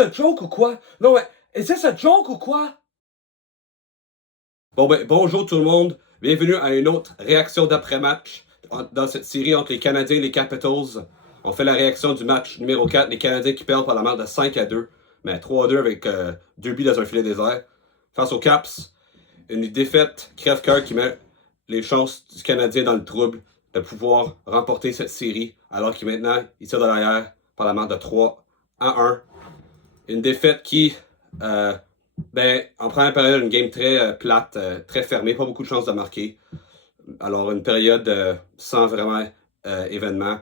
a joke ou quoi? Non, mais, is this a joke ou quoi? Bon, ben, bonjour tout le monde. Bienvenue à une autre réaction d'après-match dans cette série entre les Canadiens et les Capitals. On fait la réaction du match numéro 4, les Canadiens qui perdent par la marque de 5-2, mais 3-2 avec 2 buts dans un filet désert. Face aux Caps, une défaite crève-cœur qui met les chances du Canadien dans le trouble de pouvoir remporter cette série, alors qu'il maintenant, il tire de l'arrière par la marque de 3-1. Une défaite qui, en première période, une game très plate, très fermée, pas beaucoup de chances de marquer. Alors, une période sans vraiment événement.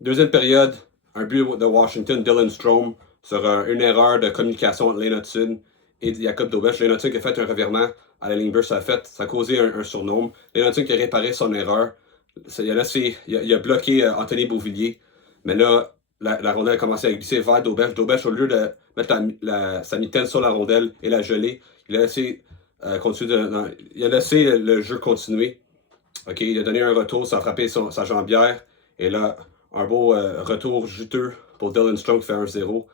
Deuxième période, un but de Washington, Dylan Strome, sur une erreur de communication entre Lane Hutson et Jacob Dobeš. Lane Hutson qui a fait un revirement à la ligne bleue, ça a causé un surnombre. Lane Hutson qui a réparé son erreur. Il a bloqué Anthony Beauvillier. Mais là, la rondelle a commencé à glisser vers Dobeš. Dobeš, au lieu de mettre sa mitaine sur la rondelle et la geler, il a laissé, le jeu continuer. Okay, il a donné un retour, ça a frappé sa jambière. Et là, un beau retour juteux pour Dylan Strome qui fait 1-0.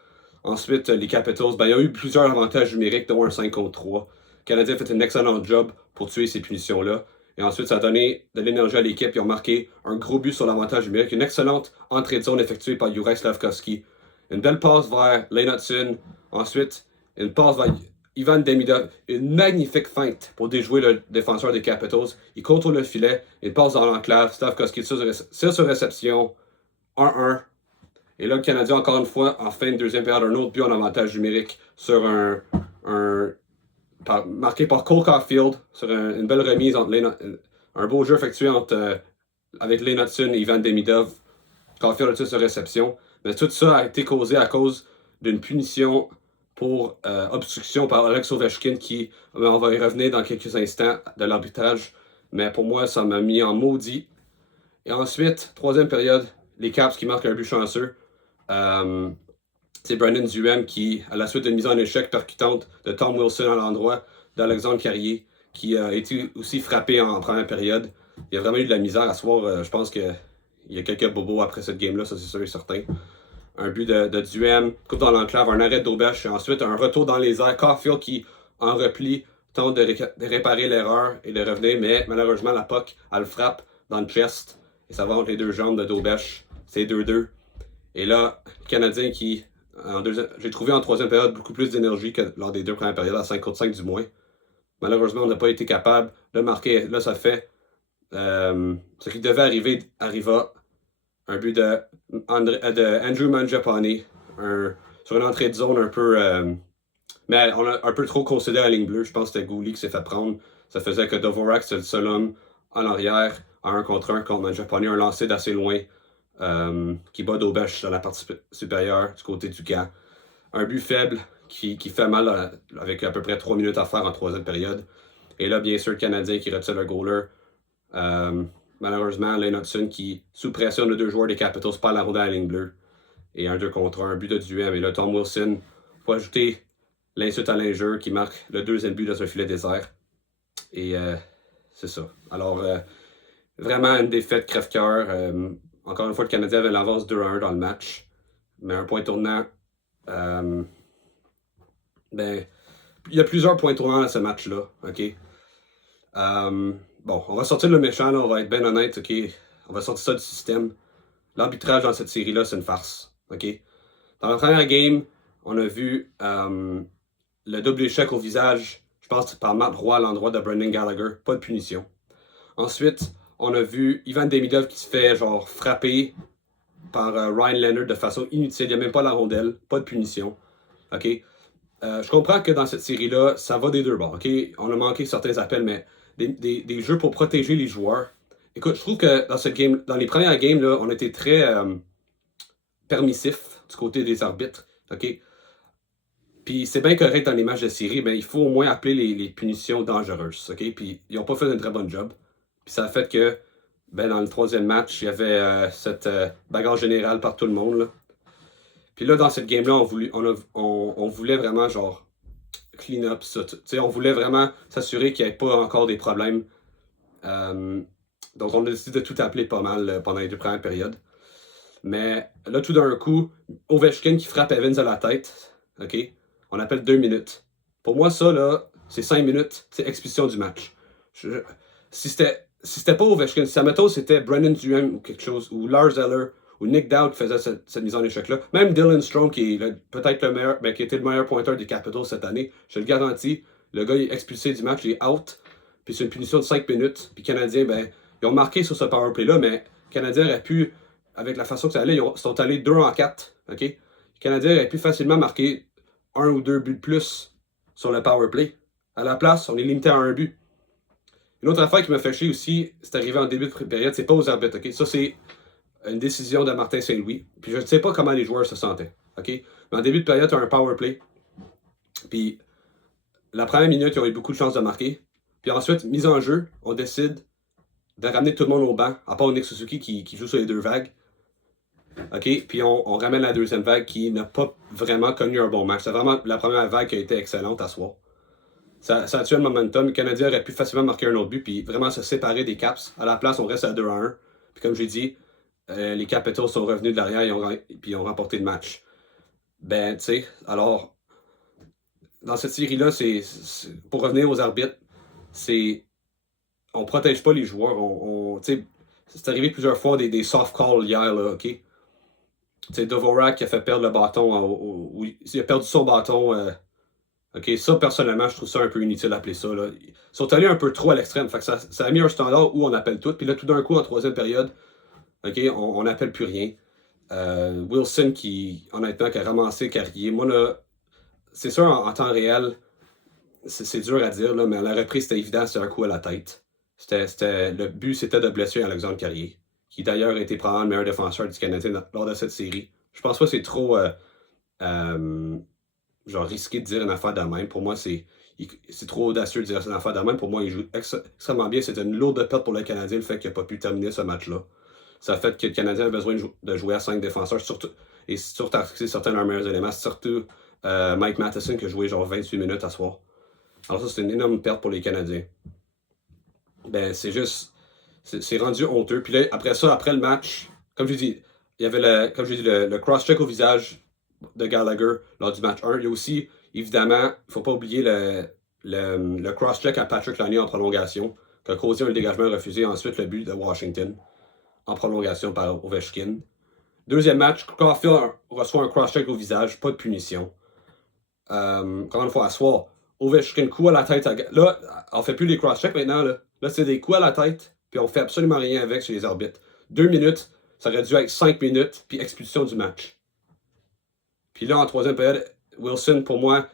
Ensuite, les Capitals, il y a eu plusieurs avantages numériques, dont un 5 contre 3. Le Canadien a fait un excellent job pour tuer ces punitions-là. Et ensuite, ça a donné de l'énergie à l'équipe. Ils ont marqué un gros but sur l'avantage numérique. Une excellente entrée de zone effectuée par Juraj Slafkovský. Une belle passe vers Lane Hutson. Ensuite, une passe vers Ivan Demidov. Une magnifique feinte pour déjouer le défenseur des Capitals. Il contrôle le filet. Il passe dans l'enclave. Slafkovský tire sur réception. 1-1. Et là, le Canadien, encore une fois, en fin de deuxième période, un autre but en avantage numérique sur marqué par Cole Caulfield, sur une belle remise entre un beau jeu effectué avec Lane Hutson et Ivan Demidov. Caulfield a tué sur réception. Mais tout ça a été causé à cause d'une punition pour obstruction par Alex Ovechkin on va y revenir dans quelques instants de l'arbitrage. Mais pour moi, ça m'a mis en maudit. Et ensuite, troisième période, les Caps qui marquent un but chanceux. C'est Brandon Duhaime qui, à la suite d'une mise en échec percutante de Tom Wilson à l'endroit d'Alexandre Carrier, qui a été aussi frappé en première période. Il y a vraiment eu de la misère à soir. Je pense qu'il y a quelques bobos après cette game-là, ça c'est sûr et certain. Un but de Duhaime, coupe dans l'enclave, un arrêt de Dobeš, et ensuite un retour dans les airs. Caulfield qui, en repli, tente de réparer l'erreur et de revenir, mais malheureusement, la puck, elle frappe dans le chest, et ça va entre les deux jambes de Dobeš. C'est 2-2. Et là, le Canadien qui, j'ai trouvé en troisième période beaucoup plus d'énergie que lors des deux premières périodes, à 5 contre 5 du moins. Malheureusement, on n'a pas été capable de marquer. Là, ça fait ce qui devait arriva. Un but de Andrew Mangiapane sur une entrée de zone un peu... mais on a un peu trop concédé à la ligne bleue. Je pense que c'était Goulet qui s'est fait prendre. Ça faisait que Dvorak, c'était le seul homme en arrière, à 1 contre 1 contre Mangiapane, un lancé d'assez loin. Qui bat Dobeš dans la partie supérieure du côté du camp. Un but faible qui fait mal avec à peu près 3 minutes à faire en troisième période. Et là, bien sûr, le Canadien qui retire le goaler. Malheureusement, Lane Hutson qui, sous pression de deux joueurs des Capitals, perd la rondelle à la ligne bleue. Et un 2 contre 1, un but de Duhaime. Et là, Tom Wilson, faut ajouter l'insulte à l'injure qui marque le deuxième but dans un filet désert. Et c'est ça. Alors, vraiment une défaite crève-cœur. Encore une fois, le Canadien avait l'avance 2-1 dans le match. Mais un point tournant. Il y a plusieurs points tournants dans ce match-là. OK? On va sortir le méchant, là, on va être bien honnête. OK? On va sortir ça du système. L'arbitrage dans cette série-là, c'est une farce. OK? Dans la première game, on a vu le double échec au visage, je pense, par Matt Roy à l'endroit de Brendan Gallagher. Pas de punition. Ensuite, on a vu Ivan Demidov qui se fait frapper par Ryan Leonard de façon inutile. Il n'y a même pas la rondelle, pas de punition. OK? Je comprends que dans cette série-là, ça va des deux bords. OK? On a manqué certains appels, mais des jeux pour protéger les joueurs. Écoute, je trouve que dans les premières games, là, on était très permissif du côté des arbitres. OK? Puis c'est bien correct dans les matchs de série, mais il faut au moins appeler les punitions dangereuses. OK? Puis ils n'ont pas fait un très bon job. Puis ça a fait que, dans le troisième match, il y avait cette bagarre générale par tout le monde. Là. Puis là, dans cette game-là, on voulait vraiment, clean up ça. On voulait vraiment s'assurer qu'il n'y ait pas encore des problèmes. Donc, on a décidé de tout appeler pas mal pendant les deux premières périodes. Mais là, tout d'un coup, Ovechkin qui frappe Evans à la tête. OK? On appelle 2 minutes. Pour moi, ça, là, c'est 5 minutes, c'est expulsion du match. Si c'était pas Ovechkin, si admettons c'était Brendan Duhem ou quelque chose, ou Lars Eller, ou Nick Dowd qui faisait cette mise en échec-là, même Dylan Strome, qui est peut-être le meilleur, qui était le meilleur pointeur des Capitals cette année, je te le garantis, le gars il est expulsé du match, il est out, puis c'est une punition de 5 minutes, puis les Canadiens, ils ont marqué sur ce powerplay-là, mais les Canadiens auraient pu, avec la façon que ça allait, ils sont allés 2 en 4, OK? Les Canadiens auraient pu facilement marquer 1 ou 2 buts de plus sur le powerplay. À la place, on est limité à 1 but. Une autre affaire qui m'a fait chier aussi, c'est arrivé en début de période, c'est pas aux arbitres, OK? Ça, c'est une décision de Martin Saint-Louis. Puis je ne sais pas comment les joueurs se sentaient, OK? Mais en début de période, tu as un power play. Puis la première minute, ils ont eu beaucoup de chances de marquer. Puis ensuite, mise en jeu, on décide de ramener tout le monde au banc, à part Nick Suzuki qui joue sur les 2 vagues. OK? Puis on ramène la deuxième vague qui n'a pas vraiment connu un bon match. C'est vraiment la première vague qui a été excellente à soir. Ça a tué le momentum. Le Canadien aurait pu facilement marquer un autre but puis vraiment se séparer des Caps. À la place, on reste à 2-1. Puis comme j'ai dit, les Capitals sont revenus de l'arrière puis ils ont remporté le match. Tu sais, alors, dans cette série-là, pour revenir aux arbitres, on protège pas les joueurs. C'est arrivé plusieurs fois des soft calls hier, là, OK? Tu sais, Dvorak qui a fait perdre le bâton, il a perdu son bâton. OK, ça, personnellement, je trouve ça un peu inutile d'appeler ça. Là. Ils sont allés un peu trop à l'extrême. Fait que ça a mis un standard où on appelle tout. Puis là, tout d'un coup, en troisième période, OK, on n'appelle plus rien. Wilson, honnêtement, qui a ramassé Carrier. Moi, là, c'est sûr, en temps réel, c'est dur à dire, là, mais à la reprise, c'était évident, c'était un coup à la tête. Le but, c'était de blesser Alexandre Carrier, qui d'ailleurs a été probablement le meilleur défenseur du Canadien lors de cette série. Je pense pas que c'est trop... genre risqué de dire une affaire de même. Pour moi, c'est trop audacieux de dire une affaire de même. Pour moi, il joue extrêmement bien. C'était une lourde perte pour le Canadien, le fait qu'il n'a pas pu terminer ce match-là. Ça fait que le Canadien a besoin de jouer à 5 défenseurs, surtout c'est certains de leurs meilleurs éléments, surtout Mike Matheson qui a joué genre 28 minutes à soir. Alors ça, c'est une énorme perte pour les Canadiens. C'est juste... C'est rendu honteux. Puis là, après ça, après le match, comme je dis, il y avait le cross-check au visage de Gallagher lors du match 1. Il y a aussi, évidemment, il ne faut pas oublier le cross-check à Patrick Laine en prolongation, qui a causé un dégagement refusé. Ensuite, le but de Washington en prolongation par Ovechkin. Deuxième match, Caulfield reçoit un cross-check au visage, pas de punition. Encore une fois, à soir, Ovechkin coup à la tête. Là, on fait plus les cross-checks maintenant. Là, c'est des coups à la tête, puis on fait absolument rien avec sur les arbitres. 2 minutes, ça aurait dû être 5 minutes, puis expulsion du match. Puis là, en troisième période, Wilson, pour moi,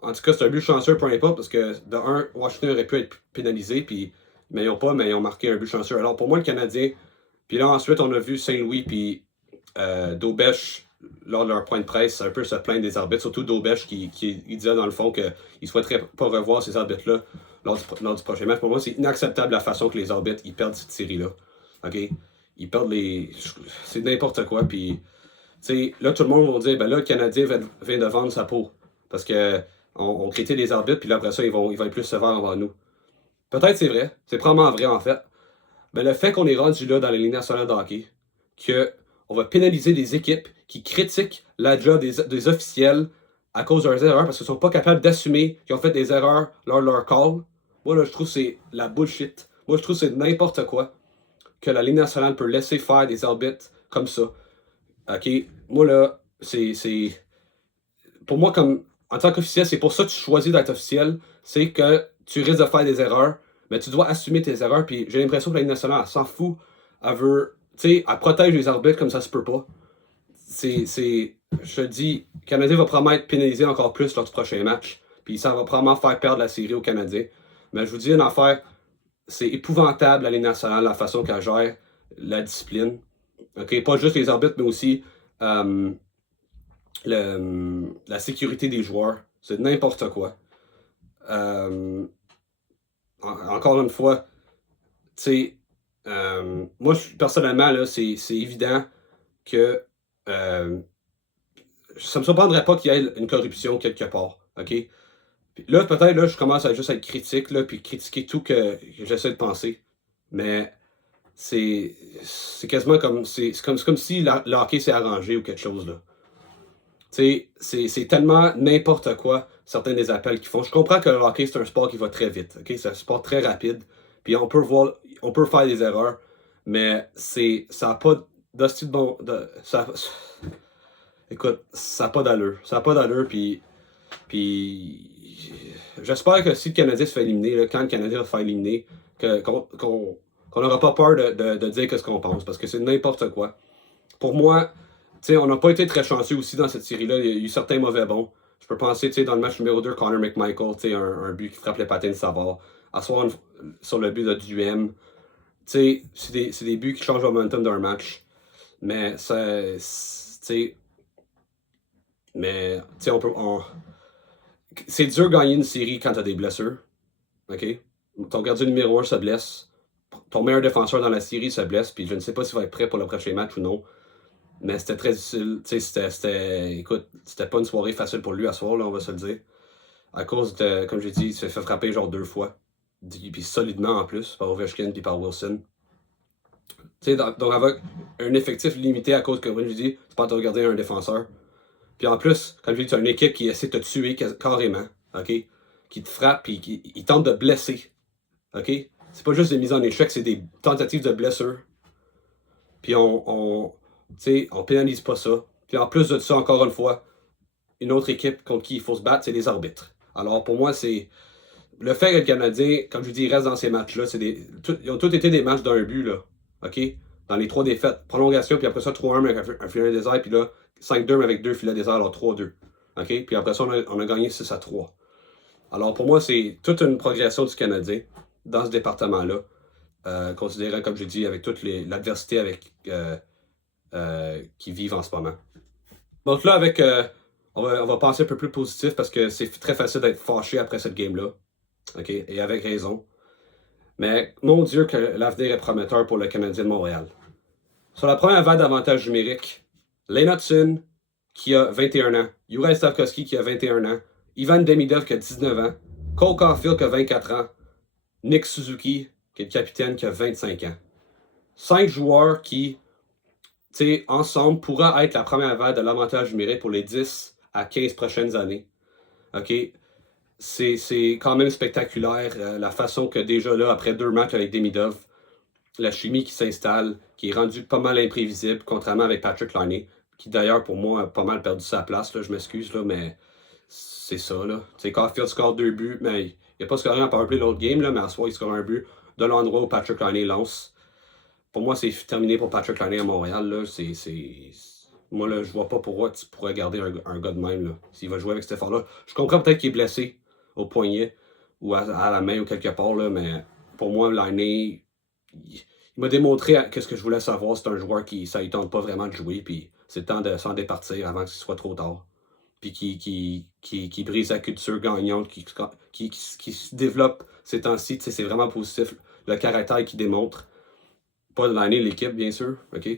en tout cas, c'est un but chanceux, peu importe, parce que de 1, Washington aurait pu être pénalisé, mais ils ont marqué un but chanceux. Alors pour moi, le Canadien, puis là, ensuite, on a vu Saint-Louis, puis Daubèche, lors de leur point de presse, un peu se plaindre des arbitres, surtout Daubèche qui disait dans le fond qu'il ne souhaiterait pas revoir ces arbitres-là lors du prochain match. Pour moi, c'est inacceptable la façon que les arbitres ils perdent cette série-là. OK? Ils perdent c'est n'importe quoi, puis... là, tout le monde va dire, là, le Canadien vient de vendre sa peau. Parce qu'on critique les arbitres, puis là, après ça, ils vont être plus sévères envers nous. Peut-être c'est vrai. C'est probablement vrai, en fait. Mais le fait qu'on est rendu là dans la Ligue nationale de hockey, qu'on va pénaliser des équipes qui critiquent la job des officiels à cause de leurs erreurs parce qu'ils sont pas capables d'assumer qu'ils ont fait des erreurs lors de leur call, moi, là, je trouve que c'est la bullshit. Moi, je trouve que c'est n'importe quoi que la Ligue nationale peut laisser faire des arbitres comme ça. OK? Moi, là, pour moi, comme en tant qu'officiel, c'est pour ça que tu choisis d'être officiel. C'est que tu risques de faire des erreurs, mais tu dois assumer tes erreurs. Puis j'ai l'impression que la Ligue nationale, elle s'en fout. Elle veut... elle protège les arbitres comme ça se peut pas. Je te dis, le Canadien va probablement être pénalisé encore plus lors du prochain match. Puis ça va probablement faire perdre la série aux Canadiens. Mais je vous dis une affaire, c'est épouvantable la Ligue nationale, la façon qu'elle gère la discipline. Okay? Pas juste les arbitres, mais aussi la sécurité des joueurs. C'est n'importe quoi. Encore une fois, moi, personnellement, là, c'est évident que ça me surprendrait pas qu'il y ait une corruption quelque part. OK? Puis là, peut-être, là, je commence à juste être critique, là, puis critiquer tout que j'essaie de penser. Mais c'est quasiment comme... C'est comme si le hockey s'est arrangé ou quelque chose, là. C'est tellement n'importe quoi, certains des appels qu'ils font. Je comprends que le hockey, c'est un sport qui va très vite. Okay? C'est un sport très rapide. Puis on peut faire des erreurs, mais ça n'a pas d'hostie de bon. Écoute, ça n'a pas d'allure. Ça n'a pas d'allure, puis j'espère que si le Canadien se fait éliminer, là, quand le Canadien va se faire éliminer, qu'on n'aura pas peur de dire ce qu'on pense, parce que c'est n'importe quoi. Pour moi, on n'a pas été très chanceux aussi dans cette série-là. Il y a eu certains mauvais bons. Je peux penser, dans le match numéro 2, Connor McMichael, un but qui frappe les patins de Savard. Asseoir sur le but de Duhem. C'est des buts qui changent le momentum d'un match. Mais c'est dur de gagner une série quand t'as des blessures. OK? Ton gardien numéro 1 se blesse. Ton meilleur défenseur dans la série se blesse. Puis je ne sais pas s'il va être prêt pour le prochain match ou non. Mais c'était très difficile. Écoute, c'était pas une soirée facile pour lui à soir, là, on va se le dire. À cause de, comme j'ai dit, il s'est fait frapper genre 2 fois. Puis solidement en plus, par Ovechkin puis par Wilson. Donc avec un effectif limité à cause que, comme je dis, tu peux te regarder un défenseur. Puis en plus, comme je dis, tu as une équipe qui essaie de te tuer carrément, OK? Qui te frappe puis qui tente de blesser. OK? C'est pas juste des mises en échec, c'est des tentatives de blessure. Puis on pénalise pas ça. Puis en plus de ça, encore une fois, une autre équipe contre qui il faut se battre, c'est les arbitres. Alors pour moi, c'est. Le fait que le Canadien, comme je dis, reste dans ces matchs-là, ils ont tous été des matchs d'un but, là. OK? Dans les 3 défaites. Prolongation, puis après ça, 3-1 avec un filet désert, puis là, 5-2 avec 2 filets désert, alors 3-2. OK? Puis après ça, on a gagné 6-3. Alors pour moi, c'est toute une progression du Canadien dans ce département-là. Considérant, comme je dis, avec toute l'adversité qu'ils vivent en ce moment. Donc là, on va penser un peu plus positif parce que c'est très facile d'être fâché après cette game-là. OK? Et avec raison. Mais mon Dieu, que l'avenir est prometteur pour le Canadien de Montréal. Sur la première vague d'avantage numérique, Lane Hutson, qui a 21 ans, Juraj Slafkovský, qui a 21 ans, Ivan Demidov, qui a 19 ans, Cole Caulfield, qui a 24 ans, Nick Suzuki, qui est le capitaine, qui a 25 ans. 5 joueurs qui, ensemble, pourra être la première vague de l'avantage numérique pour les 10 à 15 prochaines années. OK? C'est quand même spectaculaire la façon que déjà là, après 2 matchs avec Demidov, la chimie qui s'installe, qui est rendue pas mal imprévisible, contrairement avec Patrick Laine, qui d'ailleurs pour moi a pas mal perdu sa place, là, je m'excuse, là, mais c'est ça. Là. Caulfield score 2 buts, mais il n'a pas scoré en powerplay l'autre game, là, mais à soir il score un but de l'endroit où Patrick Laine lance. Pour moi, c'est terminé pour Patrick Laine à Montréal. Là. Moi, là, je vois pas pourquoi tu pourrais garder un gars de même, là, s'il va jouer avec cet effort-là. Je comprends peut-être qu'il est blessé au poignet ou à la main ou quelque part, là, mais pour moi, Laine, il m'a démontré que ce que je voulais savoir, c'est un joueur qui ça ne tente pas vraiment de jouer, puis c'est le temps de s'en départir avant que ce soit trop tard. Puis qui brise la culture gagnante, qui se développe ces temps-ci. C'est vraiment positif. Le caractère qu'il démontre. Pas de l'année, l'équipe, bien sûr. OK?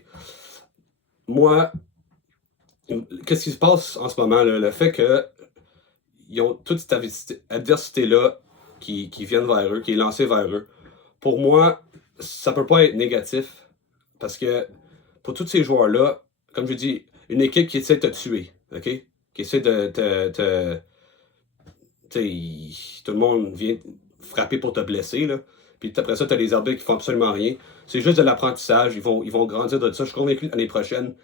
Moi, qu'est-ce qui se passe en ce moment? Là? Le fait qu'ils ont toute cette adversité-là qui vient vers eux, qui est lancée vers eux. Pour moi, ça peut pas être négatif. Parce que pour tous ces joueurs-là, comme je dis, une équipe qui essaie de te tuer. OK? Qui essaie de te. Tout le monde vient frapper pour te blesser. Là. Puis après ça, tu as les arbitres qui font absolument rien. C'est juste de l'apprentissage. Ils vont grandir de ça. Je suis convaincu que l'année prochaine,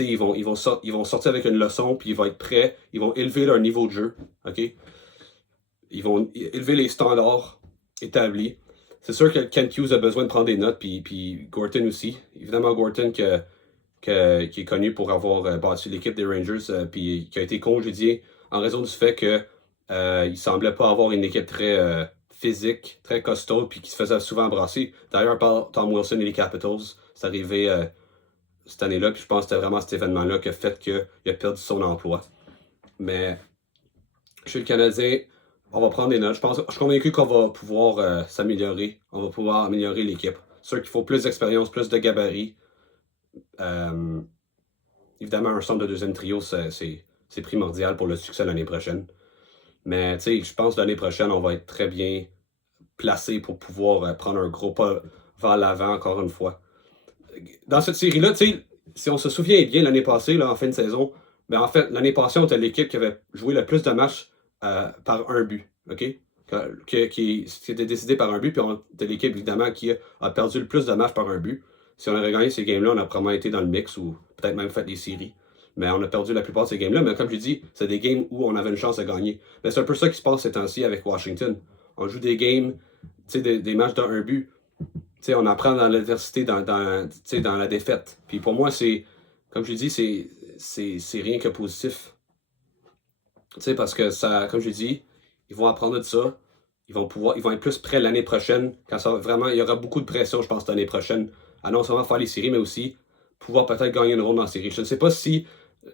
ils vont sortir avec une leçon, puis ils vont être prêts. Ils vont élever leur niveau de jeu. OK? Ils vont élever les standards établis. C'est sûr que Kent Hughes a besoin de prendre des notes, puis Gorton aussi. Évidemment, Gorton qui est connu pour avoir bâti l'équipe des Rangers, puis qui a été congédié en raison du fait que il semblait pas avoir une équipe très physique, très costaud, puis qui se faisait souvent embrasser. D'ailleurs, par Tom Wilson et les Capitals, c'est arrivé cette année-là, puis je pense que c'était vraiment cet événement-là qui a fait qu'il a perdu son emploi. Mais chez le Canadien, on va prendre des notes. Je suis convaincu qu'on va pouvoir s'améliorer. On va pouvoir améliorer l'équipe. C'est sûr qu'il faut plus d'expérience, plus de gabarit. Évidemment, un centre de deuxième trio, c'est primordial pour le succès l'année prochaine. Mais je pense que l'année prochaine, on va être très bien placé pour pouvoir prendre un gros pas vers l'avant encore une fois. Dans cette série-là, si on se souvient bien l'année passée, là, en fin de saison, Ben, en fait, l'année passée, on était l'équipe qui avait joué le plus de matchs par un but. OK? Qui était décidé par un but, puis on était l'équipe, évidemment, qui a perdu le plus de matchs par un but. Si on avait gagné ces games-là, on a probablement été dans le mix ou peut-être même fait des séries. Mais on a perdu la plupart de ces games-là. Mais comme je dis, c'est des games où on avait une chance de gagner. Mais c'est un peu ça qui se passe ces temps-ci avec Washington. On joue des games, des matchs d'un but. T'sais, on apprend dans l'adversité, dans la défaite. Puis pour moi, c'est, comme je dis, c'est rien que positif. Parce que ça, comme je dis, ils vont apprendre de ça. Ils vont être plus prêts l'année prochaine. Quand ça va vraiment, il y aura beaucoup de pression, je pense, l'année prochaine. À non seulement faire les séries, mais aussi pouvoir peut-être gagner une ronde dans la série. Je ne sais pas si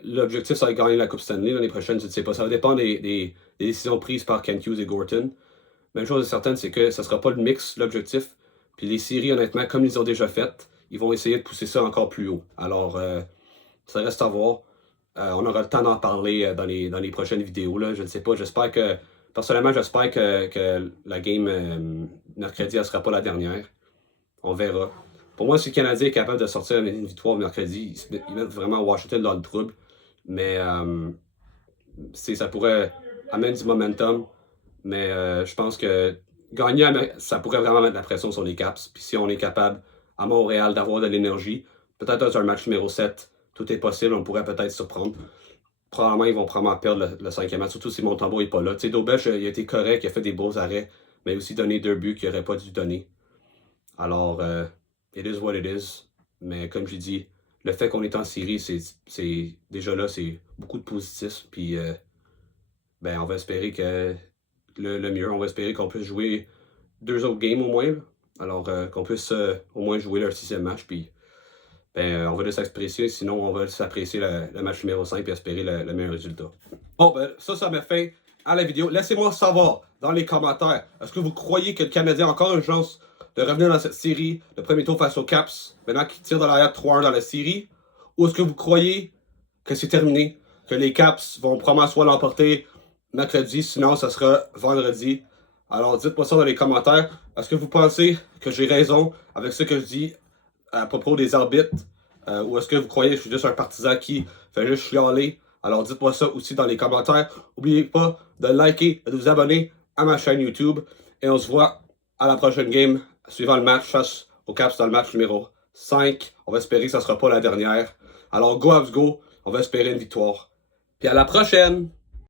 l'objectif, ça va être gagner la Coupe Stanley l'année prochaine. Je ne sais pas. Ça va dépendre des décisions prises par Kent Hughes et Gorton. Mais une chose est certaine, c'est que ça ne sera pas le mix, l'objectif. Puis les séries, honnêtement, comme ils ont déjà fait, ils vont essayer de pousser ça encore plus haut. Alors, ça reste à voir. On aura le temps d'en parler dans les prochaines vidéos. Là. Je ne sais pas. J'espère que. Personnellement, j'espère que la game mercredi, elle ne sera pas la dernière. On verra. Pour moi, si le Canadien est capable de sortir une victoire mercredi, ils mettent vraiment Washington dans le trouble. Mais ça pourrait amener du momentum. Mais je pense que gagner, ça pourrait vraiment mettre la pression sur les Caps. Puis si on est capable, à Montréal, d'avoir de l'énergie, peut-être dans un match numéro 7, tout est possible, on pourrait peut-être surprendre. Probablement, ils vont probablement perdre le cinquième match, surtout si Montembeault n'est pas là. Tu sais, Daubèche, il a été correct, il a fait des beaux arrêts, mais il a aussi donné 2 buts qu'il n'aurait pas dû donner. Alors, it is what it is. Mais comme je dis, le fait qu'on est en série, c'est déjà là, c'est beaucoup de positifs. Puis, ben, on va espérer que le mieux. On va espérer qu'on puisse jouer 2 autres games au moins. Alors, qu'on puisse au moins jouer leur 6e match. Puis, ben, on va juste s'apprécier. Sinon, on va s'apprécier le match numéro 5 et espérer le meilleur résultat. Bon, ben, ça met fin à la vidéo. Laissez-moi savoir dans les commentaires. Est-ce que vous croyez que le Canadien a encore une chance de revenir dans cette série, le premier tour face aux Caps, maintenant qu'ils tirent dans l'arrière 3-1 dans la série? Ou est-ce que vous croyez que c'est terminé, que les Caps vont probablement soit l'emporter mercredi, sinon ça sera vendredi. Alors dites-moi ça dans les commentaires. Est-ce que vous pensez que j'ai raison avec ce que je dis à propos des arbitres? Ou est-ce que vous croyez que je suis juste un partisan qui fait juste chialer? Alors dites-moi ça aussi dans les commentaires. N'oubliez pas de liker et de vous abonner à ma chaîne YouTube. Et on se voit à la prochaine game, suivant le match face aux Caps dans le match numéro 5. On va espérer que ça ne sera pas la dernière. Alors go Habs go, on va espérer une victoire. Puis à la prochaine!